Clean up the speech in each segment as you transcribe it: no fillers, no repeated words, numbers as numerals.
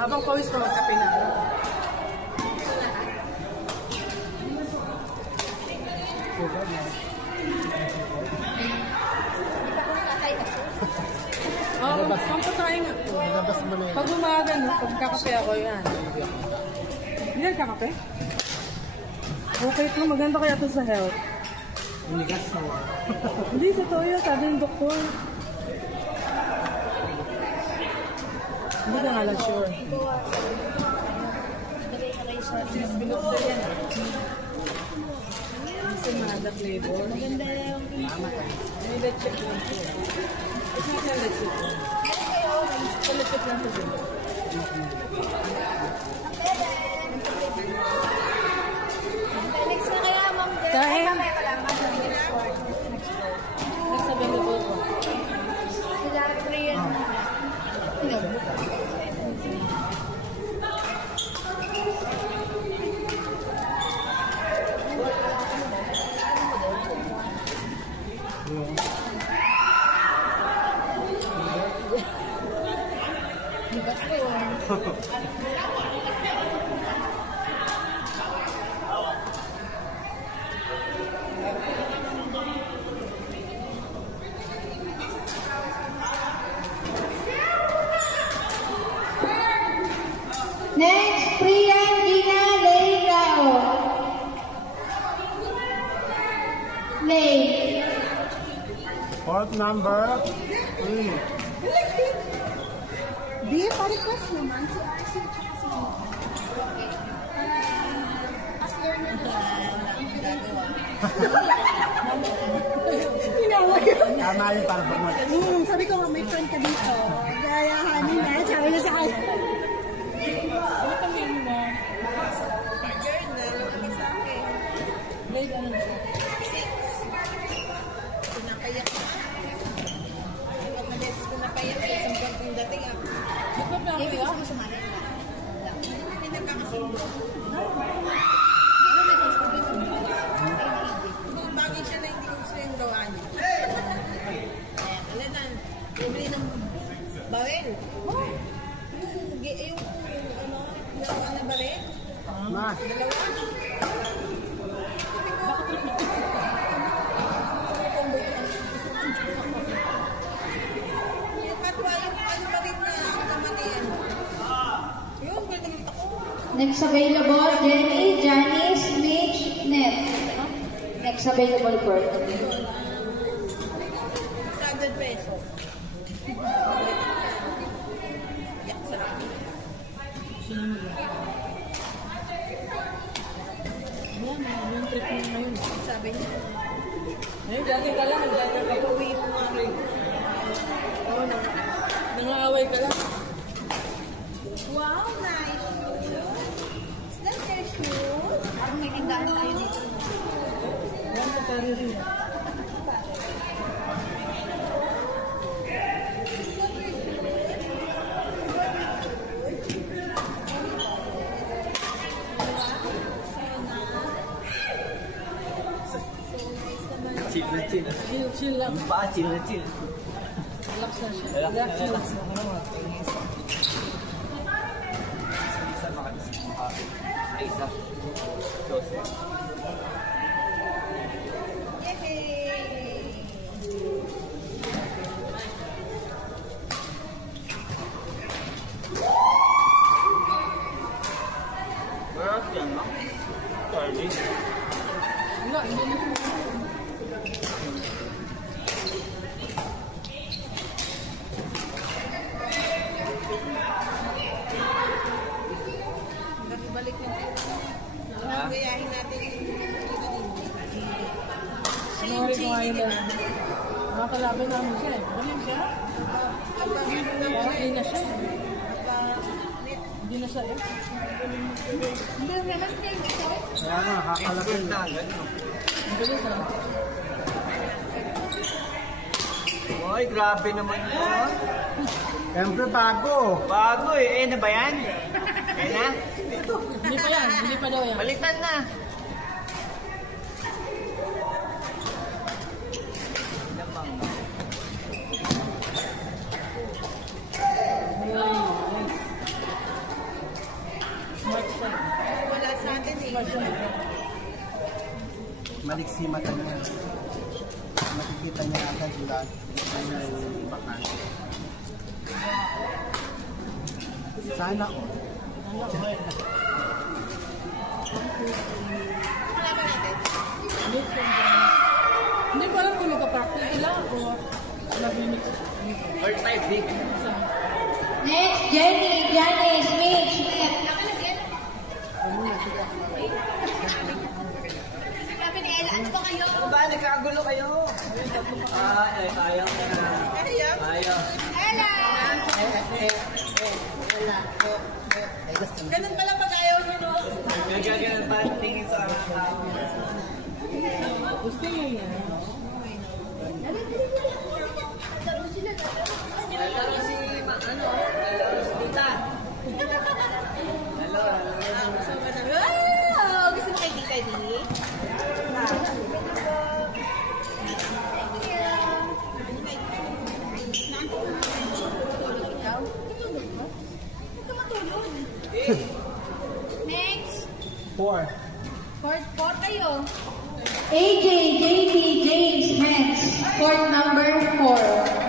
Habang pawis ko magkape na. Pampatay nga. Pag umaga, no? Pag kakape ako, yan. Hindi yan kakape? Okay ito, maganda kaya ito sa health. Hindi, totoo yun. Sabi ng doktor. Hindi ka nga lang sure. Binuksan yan. Ensaymada flavor. Maganda yung... May let's check lang po. It's not na let's check lang. Let's check lang po. Next na kaya, Ma'am Jen. Kain. Mamaya ka lang. Next available po. Sila Korean. Next, Priyan Gina Leirao. Lay. Fourth number 3. Di, pa-request naman si RC at saka si Gina. As learner na gagawa. Tama yun para pag Sabi ko, may friend ka dito. Gayahanin na. Sabi niya sa akin. Ano pang yun mo? Journal, ano sa akin? Grade ano na siya? 6. Pinakayak na. Pag madalas ko napayak sa isang buwan kong dating ako. Nagpa-practice ka? Hindi nagkakasundo. Kung bagay siya na hindi ko gusto yung gawa niya. Alam na, bumili ng barel. Yung ano na barel? Ma. Next available, Jenny, Janice, Mitch, Net. Next available for 600 pesos. Yung trip mo ngayon. Sabi niya. Ngayon, dati ka lang. Dati ka pa uwi mo nga rin. Oo, nangaaway ka lang. Wow, nice shoes. Is that your shoes? Parang may tindahan tayo dito. Yan ka tayo rin. Chill na chill. Chill lang. Yung paa, chill na chill. Relax na siya. Relax na. Ay, isa. Wala, hindi na. Balik na tayo. Gayahin natin Sorry ko ngayon lang. Mga kalaban namin siya eh. Galing siya. Parang hindi na siya. Hindi na siya eh. Hindi naman kayo ito. Kaya nga, kakalapin na. Ang galing siya. Oy, grabe naman yun. Siyempre bago. Bago eh. Na ba yan? Kaya na? Hindi pa yan. Hindi pa daw yan. Baliktad na. maliksi mata niya. Makikita niya agad lahat yung bakante. Sana all. Hindi ko alam kung nagka-practice sila o nag-mix. Or type big. Next, Jenny, Janice, Mitch. Sabi ni Ella, ano ba kayo? Ano ba? Nagkagulo kayo? Ayaw. Ella! Ganun pala pag ayaw nyo, no? Gagagan pa tingin sa mga tao. Gusto nyo yan. Lalo si Tita. Wow! Gusto mo kay Tita Di? Next. 4. Fourth kayo. AJ, JD, James, Hens. Court number 4.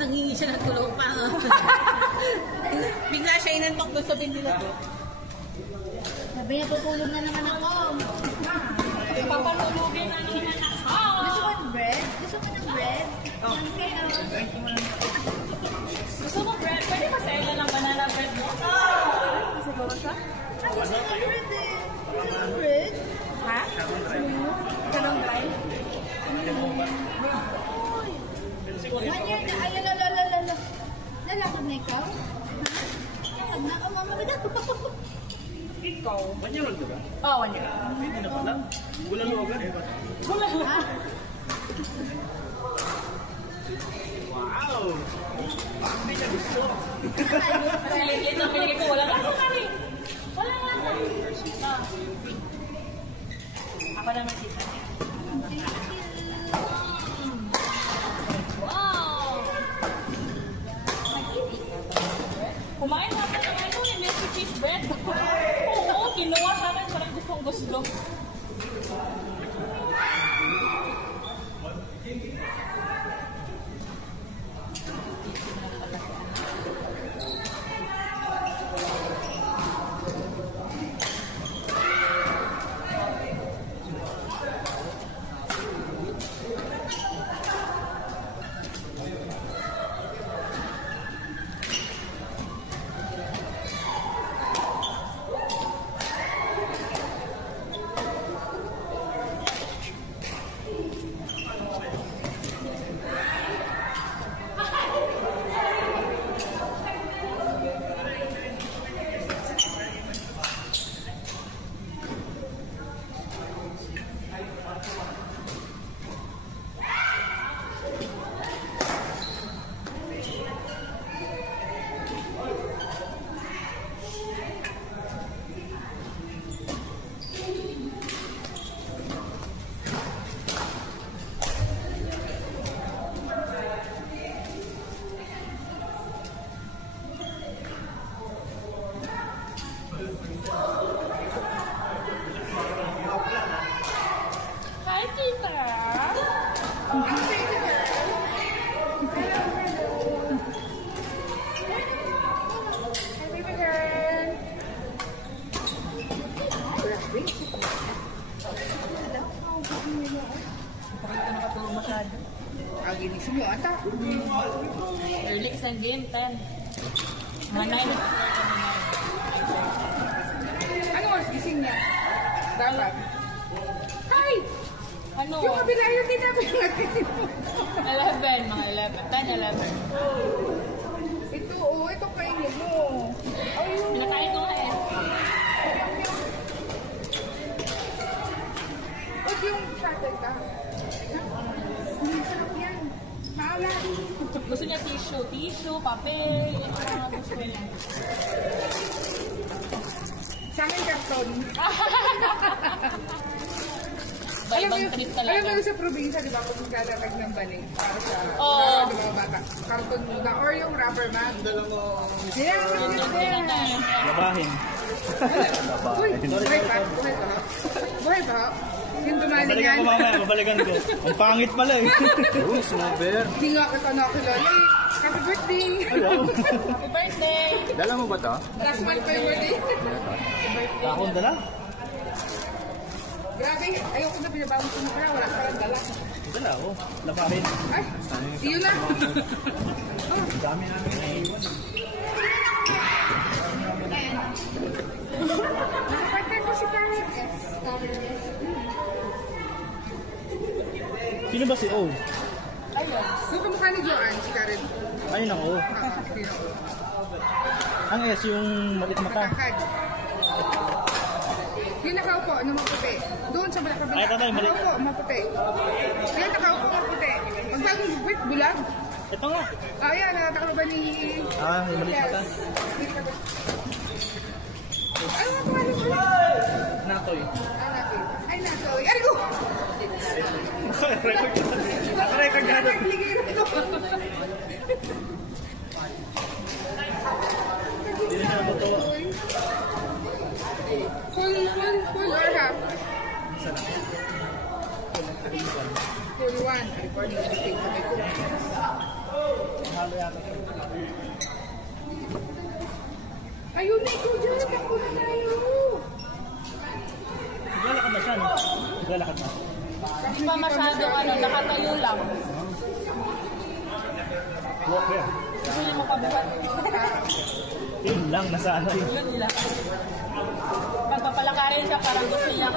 Nanghingi siya ng tulong pa. Bigla siya inantok doon sa bindila. Sabi niya, tutulog na naman ako. Papatulugin na naman ako. Gusto mo ng bread? Gusto mo ng bread? Gusto mo bread? Pwede ba sa ila ng banana bread mo? Gusto mo siya? Gusto mo ng bread eh. Gusto mo bread? Ha? Ganun ba? One year na. Ay, lalala. Lalakad na ikaw? Lalakad na. Oh, mama, ganda. Ikaw. 1 year old ka ba? Oo, 1 year. Hindi na pala. Bulan mo agad eh. Bulan mo. Wow! Hindi niya gusto. Kasi late na pinigay ko. Wala lang sa kami. Wala lang. Ako naman sita. Kumain natin ng ano, yung Nestle cheese bread. Oo, kinuha sa akin, parang gustong gusto. Hi, Tita. Ginising mo ata. Early isang game, 10. Mga 9. Ano oras gising niya? Dapat. Hi! Ano? Yung kabila, yun din namin natin. 11, mga 11. 10, 11. Ito, ito kainin mo. Ayun. Pinakain ko nga eh. Huwag yung shuttle ka. Hindi sarap yan. Maalat. Gusto niya tissue, papel, yung mga gusto niya. Sa akin karton. Ibang trip talaga. Alam mo yung sa probinsya, di ba? Kung maglalagag ng banig para sa mga bata. Karton muna. Or yung rubber mat. Yeah, Labahin. Uy, buhay pa? Buhay pa? Buhay pa? Yung dumaling Babalikan yan. ko mamaya, babalikan ko. Ang pangit pala eh. Uy, snowbear. Hindi nga kita nakilala eh. Happy birthday! Happy birthday! Dala mo ba ito? Last month pa yung birthday. Akong dala? Grabe, ayoko na pinabawang ko na pala. Wala ka lang dala. Dala, oh. Labahin. Ay, yun na. Ang dami namin naiiwan. Nakapatay ko si Karen. Sino ba si O? Ayun. Yung kamukha ni Joanne, si Karen. Ayun ang O. Sino? Ang S, yung maliit mata. Matangkad. Yung nakaupo, ano maputi. Doon sa malakabila. Ay, tatay, mali. Nakaupo, maputi. Yung nakaupo, maputi. Magbagong buwit, bulag. Ito nga. Ah, yan, nakataklo ba ni... Ah, may maliit mata. Ano nga pangalan mo? Natoy. Ay, Natoy. Ay, ko! Record na ito. Hindi na ba ito? Full or half? Full one. Recording mistake sa may cook. Halo yata. Ayun na ikaw dyan. Takbo na tayo. Naglalakad na siya, no? Naglalakad na. Hindi pa masyado, nakatayo lang. Walk here. Gusto mo pabuhat. Yun lang, nasa ano yun. Yun lang. Pagpapalakarin ka, parang gusto niya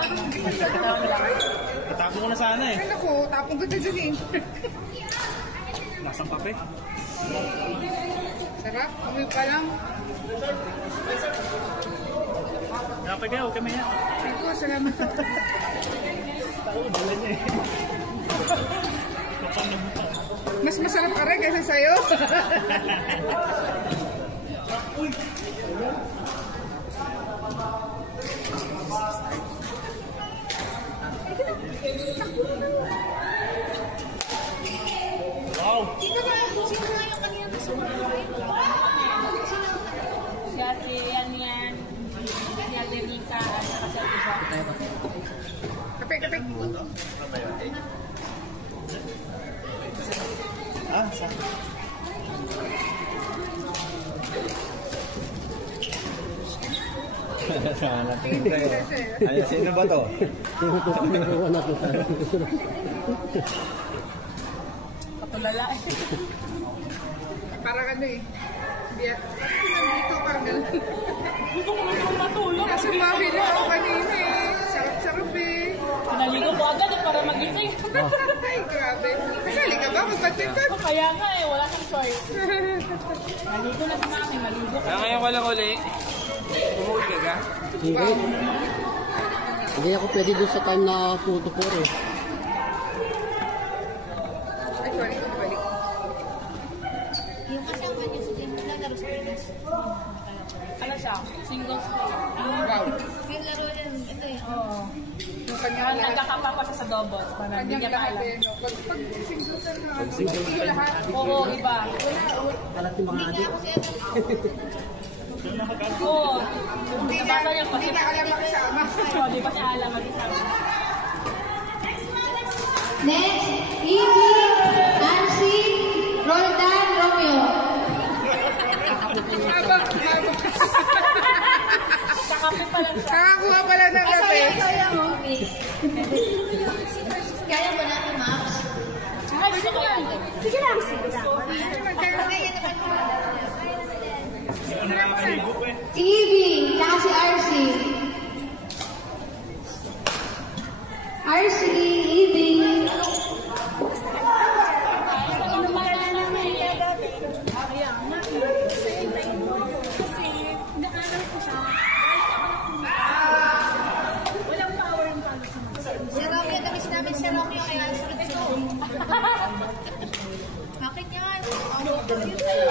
Katapon ko na sana eh. Ay, naku. Tapong ganda dyan eh. Nasang kape. Sarap. Amoy pa lang. Kape kayo, kami yan. Ito, salamat. Tao, dala niya eh. Mas masarap ka rin kaysa sa'yo. Wow! Sino nga yung kanina na sumasayin? Si Ate yan. Si Ate Rika, at saka si Ate Jackie. Kape, kape. Ah, sa... Sana tingin kayo. Ay, sino ba to? Patulala eh. Parang ano eh. Dito parang gano'n. Gusto ko naman matulog. Nasa bahay na ako kanina eh. Sarap-sarap eh. Pinaligo ko agad para magising. Ay, grabe. Kasali ka ba? Magpatintag? Kaya nga eh, wala kang choice. Maligo na si Mami, maligo ka. Ngayon walang uli. Umuwi ka ka? Hindi. Hindi ako pwede doon sa time na 2 to 4 eh. Ay, sorry. Balik. Yung kasama niya sa team naglalaro sa Pinas. Ano siya? Singles player. Wow. Yung laro yan, ito eh. Oo. Yung Kaya kanyang lahat. nagkakapa pa siya sa doubles. Para Kanyang bigyan ka lahat alam. eh. No? Pag single ka na ano. Iyo lahat. Oo, iba. Kalat yung mga adik. Ako si Evan. Oo. Nabasa niya pa Hindi na alam makisama. Oo, di pa siya alam mag-isama. Next, Evie, Nancy, Roldan, Romeo. Habang. Sa kape pa lang siya. Nakakuha pala ng kape. Kaya mo, Kaya mo natin, Maps? Ay, gusto ko yan. Sige lang, sige lang. Evie, tsaka si RC. RC, Evie.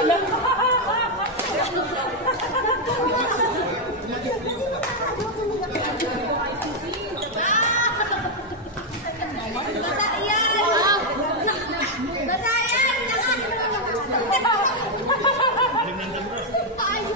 Basa yan! Basa yan! Ay!